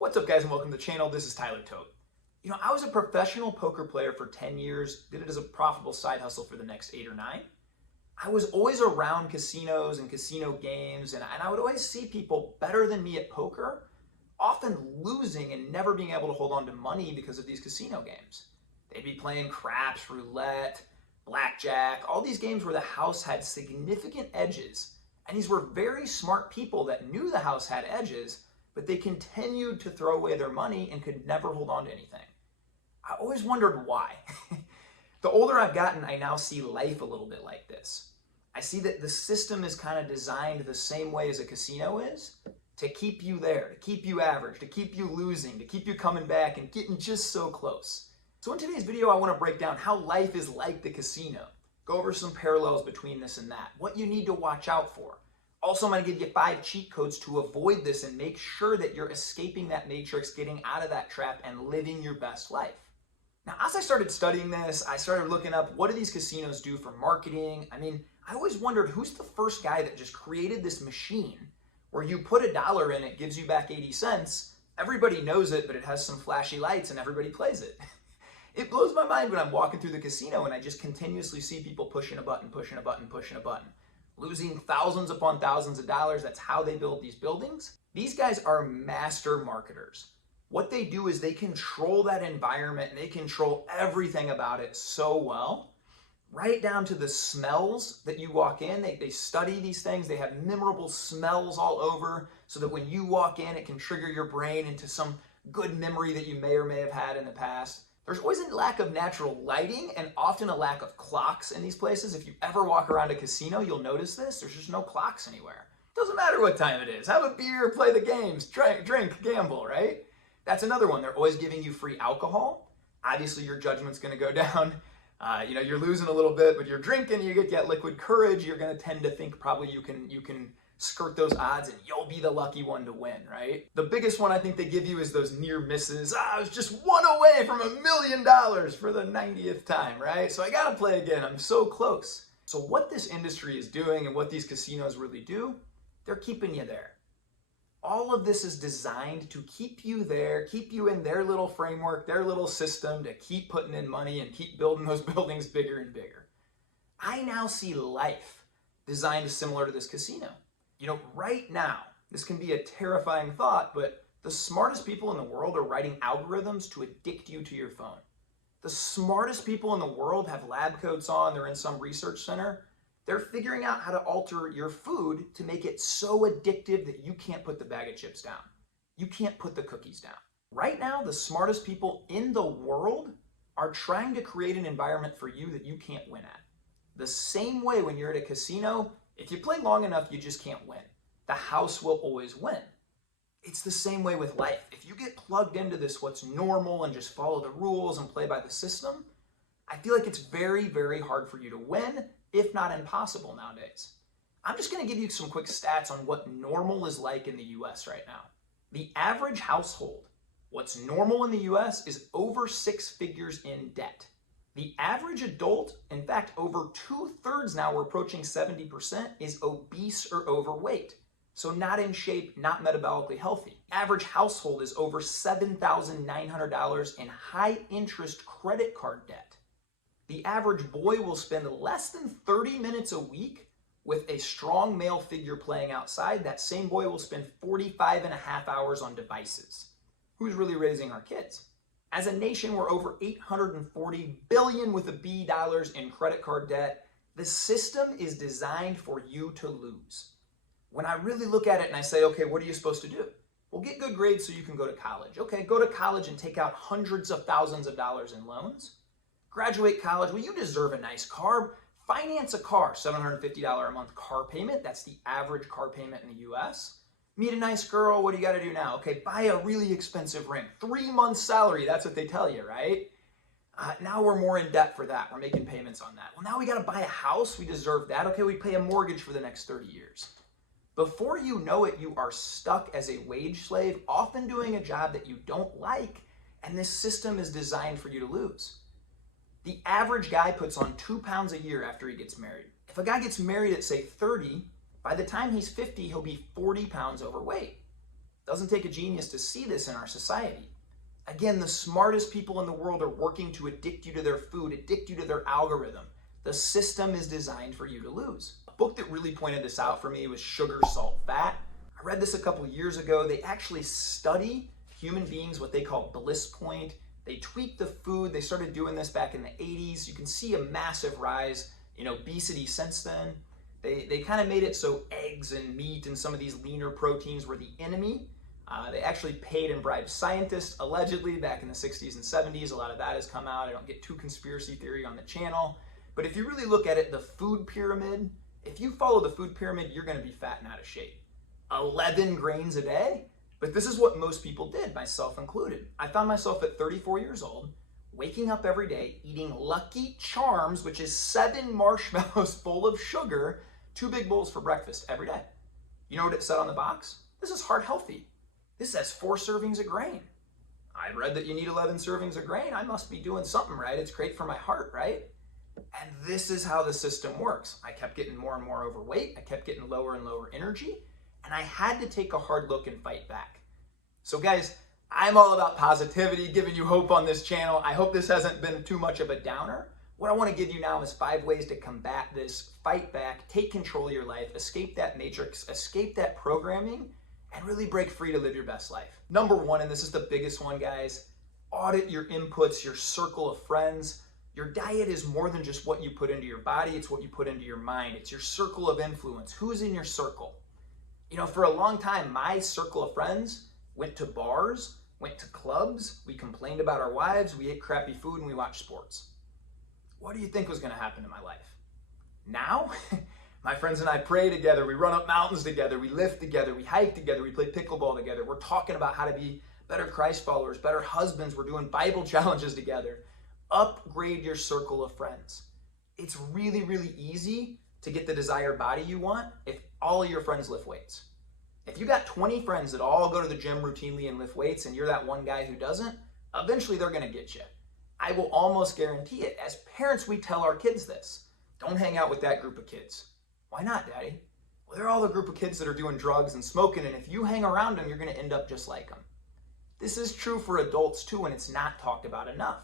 What's up, guys, and welcome to the channel. This is Tyler Tote. I was a professional poker player for 10 years, did it as a profitable side hustle for the next 8 or 9. I was always around casinos and casino games, and I would always see people better than me at poker, often losing and never being able to hold on to money because of these casino games. They'd be playing craps, roulette, blackjack, all these games where the house had significant edges, and these were very smart people that knew the house had edges, but they continued to throw away their money and could never hold on to anything. I always wondered why. The older I've gotten, I now see life a little bit like this. I see that the system is kind of designed the same way as a casino is, to keep you there, to keep you average, to keep you losing, to keep you coming back and getting just so close. So in today's video, I want to break down how life is like the casino, go over some parallels between this and that, what you need to watch out for. Also, I'm going to give you 5 cheat codes to avoid this and make sure that you're escaping that matrix, getting out of that trap, and living your best life. Now, as I started studying this, I started looking up what do these casinos do for marketing. I always wondered who's the first guy that just created this machine where you put $1 in, it gives you back 80 cents. Everybody knows it, but it has some flashy lights and everybody plays it. It blows my mind when I'm walking through the casino and I just continuously see people pushing a button, pushing a button, pushing a button, losing thousands upon thousands of dollars. That's how they build these buildings. These guys are master marketers. What they do is they control that environment and they control everything about it so well, right down to the smells that you walk in. They study these things. They have memorable smells all over so that when you walk in, it can trigger your brain into some good memory that you may or may have had in the past. There's always a lack of natural lighting and often a lack of clocks in these places. If you ever walk around a casino, you'll notice this. There's just no clocks anywhere. Doesn't matter what time it is. Have a beer, play the games, drink, gamble, right? That's another one. They're always giving you free alcohol. Obviously, your judgment's going to go down. You're losing a little bit, but you're drinking, you get that liquid courage. You're going to tend to think probably you can skirt those odds and you'll be the lucky one to win, right? The biggest one I think they give you is those near misses. I was just one away from $1 million for the 90th time, right? So I gotta play again, I'm so close. So what this industry is doing and what these casinos really do, they're keeping you there. All of this is designed to keep you there, keep you in their little framework, their little system, to keep putting in money and keep building those buildings bigger and bigger. I now see life designed similar to this casino. Right now, this can be a terrifying thought, but the smartest people in the world are writing algorithms to addict you to your phone. The smartest people in the world have lab coats on, they're in some research center. They're figuring out how to alter your food to make it so addictive that you can't put the bag of chips down. You can't put the cookies down. Right now, the smartest people in the world are trying to create an environment for you that you can't win at. The same way when you're at a casino, if you play long enough, you just can't win. The house will always win. It's the same way with life. If you get plugged into this, what's normal, and just follow the rules and play by the system, I feel like it's very, very hard for you to win, if not impossible nowadays. I'm just going to give you some quick stats on what normal is like in the US right now. The average household, what's normal in the US, is over 6 figures in debt. The average adult, in fact, over 2/3 now, we're approaching 70%, is obese or overweight. So not in shape, not metabolically healthy. Average household is over $7,900 in high interest credit card debt. The average boy will spend less than 30 minutes a week with a strong male figure playing outside. That same boy will spend 45.5 hours on devices. Who's really raising our kids? As a nation, we're over $840 billion with a B dollars in credit card debt. The system is designed for you to lose. When I really look at it and I say, okay, what are you supposed to do? Well, get good grades so you can go to college. Okay, go to college and take out hundreds of thousands of dollars in loans. Graduate college, well, you deserve a nice car. Finance a car, $750 a month car payment. That's the average car payment in the US. Meet a nice girl, what do you got to do now? Okay, buy a really expensive ring. 3 months salary, that's what they tell you, right? Now we're more in debt for that. We're making payments on that. Well, now we got to buy a house. We deserve that. Okay, we pay a mortgage for the next 30 years. Before you know it, you are stuck as a wage slave, often doing a job that you don't like, and this system is designed for you to lose. The average guy puts on 2 pounds a year after he gets married. If a guy gets married at, say, 30, by the time he's 50, he'll be 40 pounds overweight. Doesn't take a genius to see this in our society. Again, the smartest people in the world are working to addict you to their food, addict you to their algorithm. The system is designed for you to lose. A book that really pointed this out for me was Sugar, Salt, Fat. I read this a couple years ago. They actually study human beings, what they call bliss point. They tweak the food. They started doing this back in the 80s. You can see a massive rise in obesity since then. They kind of made it so eggs and meat and some of these leaner proteins were the enemy. They actually paid and bribed scientists, allegedly, back in the 60s and 70s. A lot of that has come out. I don't get too conspiracy theory on the channel. But if you really look at it, the food pyramid, if you follow the food pyramid, you're going to be fat and out of shape. 11 grains a day? But this is what most people did, myself included. I found myself at 34 years old, waking up every day, eating Lucky Charms, which is 7 marshmallows full of sugar, 2 big bowls for breakfast every day. You know what it said on the box? This is heart healthy. This says 4 servings of grain. I read that you need 11 servings of grain. I must be doing something right. It's great for my heart, right? And this is how the system works. I kept getting more and more overweight. I kept getting lower and lower energy. And I had to take a hard look and fight back. So guys, I'm all about positivity, giving you hope on this channel. I hope this hasn't been too much of a downer. What I want to give you now is 5 ways to combat this, fight back, take control of your life, escape that matrix, escape that programming, and really break free to live your best life. Number 1, and this is the biggest one, guys, audit your inputs, your circle of friends. Your diet is more than just what you put into your body, it's what you put into your mind. It's your circle of influence. Who's in your circle? You know, for a long time, my circle of friends went to bars, went to clubs, we complained about our wives, we ate crappy food, and we watched sports. What do you think was going to happen to my life? Now, my friends and I pray together, we run up mountains together, we lift together, we hike together, we play pickleball together. We're talking about how to be better Christ followers, better husbands. We're doing Bible challenges together. Upgrade your circle of friends. It's really, really easy to get the desired body you want if all of your friends lift weights. If you got 20 friends that all go to the gym routinely and lift weights and you're that one guy who doesn't, eventually they're going to get you. I will almost guarantee it. As parents, we tell our kids this. Don't hang out with that group of kids. Why not, Daddy? Well, they're all the group of kids that are doing drugs and smoking, and if you hang around them, you're going to end up just like them. This is true for adults too, and it's not talked about enough.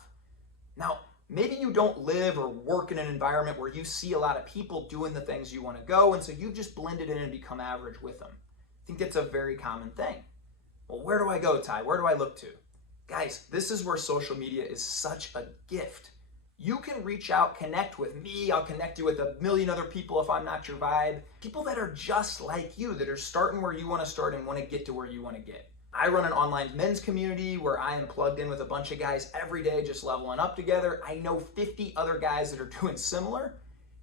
Now, maybe you don't live or work in an environment where you see a lot of people doing the things you want to go, and so you've just blended in and become average with them. I think that's a very common thing. Well, where do I go, Ty? Where do I look to? Guys, this is where social media is such a gift. You can reach out, connect with me. I'll connect you with a million other people if I'm not your vibe. People that are just like you, that are starting where you want to start and want to get to where you want to get. I run an online men's community where I am plugged in with a bunch of guys every day just leveling up together. I know 50 other guys that are doing similar.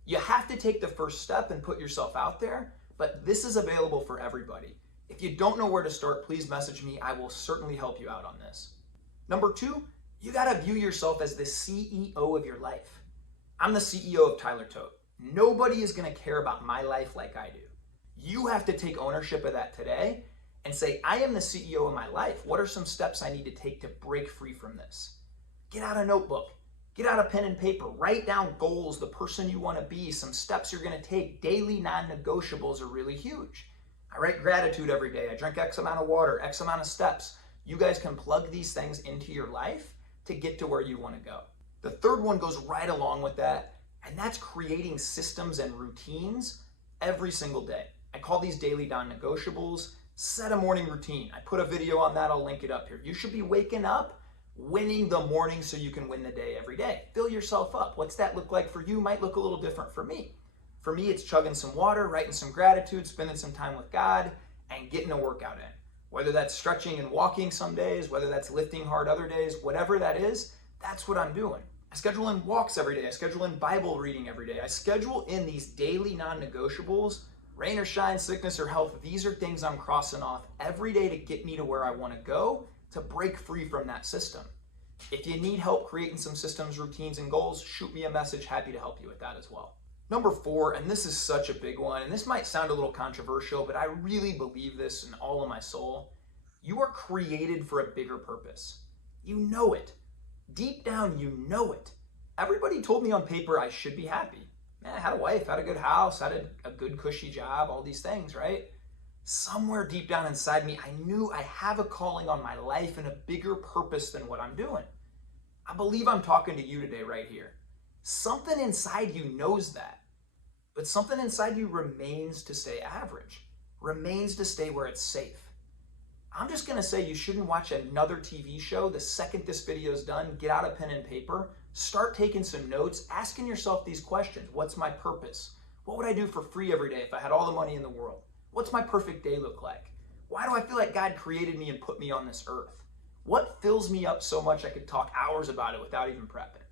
You have to take the first step and put yourself out there, but this is available for everybody. If you don't know where to start, please message me. I will certainly help you out on this. Number 2, you got to view yourself as the CEO of your life. I'm the CEO of Tyler Tote. Nobody is going to care about my life like I do. You have to take ownership of that today and say, I am the CEO of my life. What are some steps I need to take to break free from this? Get out a notebook. Get out a pen and paper. Write down goals, the person you want to be, some steps you're going to take. Daily non-negotiables are really huge. I write gratitude every day. I drink X amount of water, X amount of steps. You guys can plug these things into your life to get to where you want to go. The third one goes right along with that, and that's creating systems and routines every single day. I call these daily non-negotiables. Set a morning routine. I put a video on that. I'll link it up here. You should be waking up, winning the morning so you can win the day every day. Fill yourself up. What's that look like for you? Might look a little different for me. For me, it's chugging some water, writing some gratitude, spending some time with God, and getting a workout in. Whether that's stretching and walking some days, whether that's lifting hard other days, whatever that is, that's what I'm doing. I schedule in walks every day. I schedule in Bible reading every day. I schedule in these daily non-negotiables, rain or shine, sickness or health. These are things I'm crossing off every day to get me to where I want to go, to break free from that system. If you need help creating some systems, routines, and goals, shoot me a message. Happy to help you with that as well. Number 4, and this is such a big one, and this might sound a little controversial, but I really believe this in all of my soul. You are created for a bigger purpose. You know it. Deep down, you know it. Everybody told me on paper I should be happy. Man, I had a wife, had a good house, had a good cushy job, all these things, right? Somewhere deep down inside me, I knew I have a calling on my life and a bigger purpose than what I'm doing. I believe I'm talking to you today right here. Something inside you knows that, but something inside you remains to stay average, remains to stay where it's safe. I'm just gonna say you shouldn't watch another TV show the second this video is done. Get out a pen and paper, start taking some notes, asking yourself these questions. What's my purpose? What would I do for free every day if I had all the money in the world? What's my perfect day look like? Why do I feel like God created me and put me on this earth? What fills me up so much I could talk hours about it without even prepping?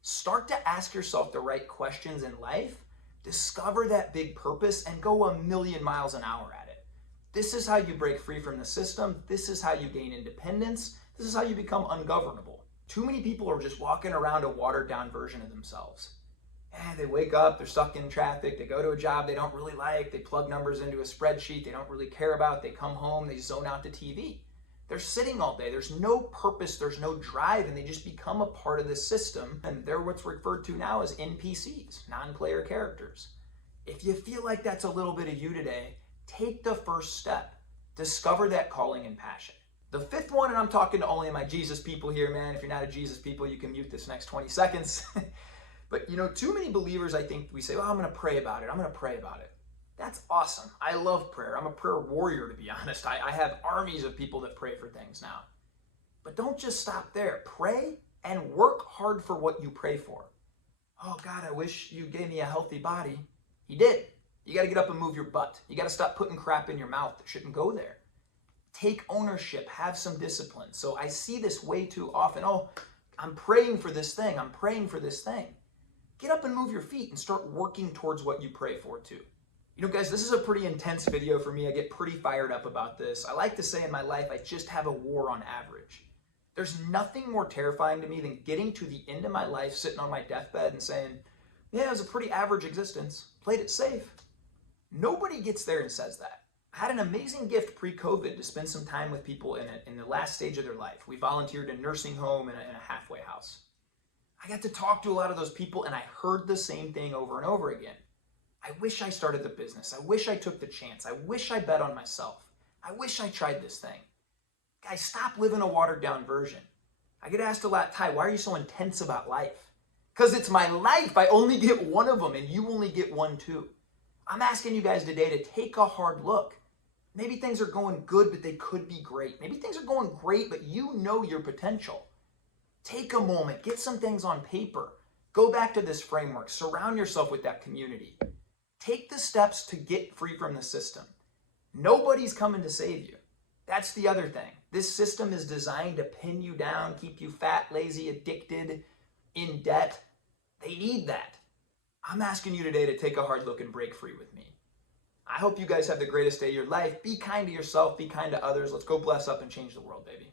Start to ask yourself the right questions in life, discover that big purpose, and go a million miles an hour at it. This is how you break free from the system. This is how you gain independence. This is how you become ungovernable. Too many people are just walking around a watered down version of themselves. They wake up, they're stuck in traffic, they go to a job they don't really like, they plug numbers into a spreadsheet they don't really care about, they come home, they zone out to TV. They're sitting all day, there's no purpose, there's no drive, and they just become a part of the system, and they're what's referred to now as NPCs, non-player characters. If you feel like that's a little bit of you today, take the first step. Discover that calling and passion. The fifth one, and I'm talking to only my Jesus people here, man. If you're not a Jesus people, you can mute this next 20 seconds. But too many believers, I think we say, I'm going to pray about it. I'm going to pray about it. That's awesome. I love prayer. I'm a prayer warrior, to be honest. I have armies of people that pray for things now. But don't just stop there. Pray and work hard for what you pray for. Oh, God, I wish you gave me a healthy body. He did. You got to get up and move your butt. You got to stop putting crap in your mouth that shouldn't go there. Take ownership. Have some discipline. So I see this way too often. Oh, I'm praying for this thing. I'm praying for this thing. Get up and move your feet and start working towards what you pray for too. Guys, this is a pretty intense video for me. I get pretty fired up about this. I like to say in my life, I just have a war on average. There's nothing more terrifying to me than getting to the end of my life, sitting on my deathbed and saying, yeah, it was a pretty average existence. Played it safe. Nobody gets there and says that. I had an amazing gift pre-COVID to spend some time with people in the last stage of their life. We volunteered in a nursing home and a halfway house. I got to talk to a lot of those people, and I heard the same thing over and over again. I wish I started the business. I wish I took the chance. I wish I bet on myself. I wish I tried this thing. Guys, stop living a watered down version. I get asked a lot, Ty, why are you so intense about life? Because it's my life. I only get one of them, and you only get one too. I'm asking you guys today to take a hard look. Maybe things are going good, but they could be great. Maybe things are going great, but you know your potential. Take a moment, get some things on paper. Go back to this framework. Surround yourself with that community. Take the steps to get free from the system. Nobody's coming to save you. That's the other thing. This system is designed to pin you down, keep you fat, lazy, addicted, in debt. They need that. I'm asking you today to take a hard look and break free with me. I hope you guys have the greatest day of your life. Be kind to yourself, be kind to others. Let's go bless up and change the world, baby.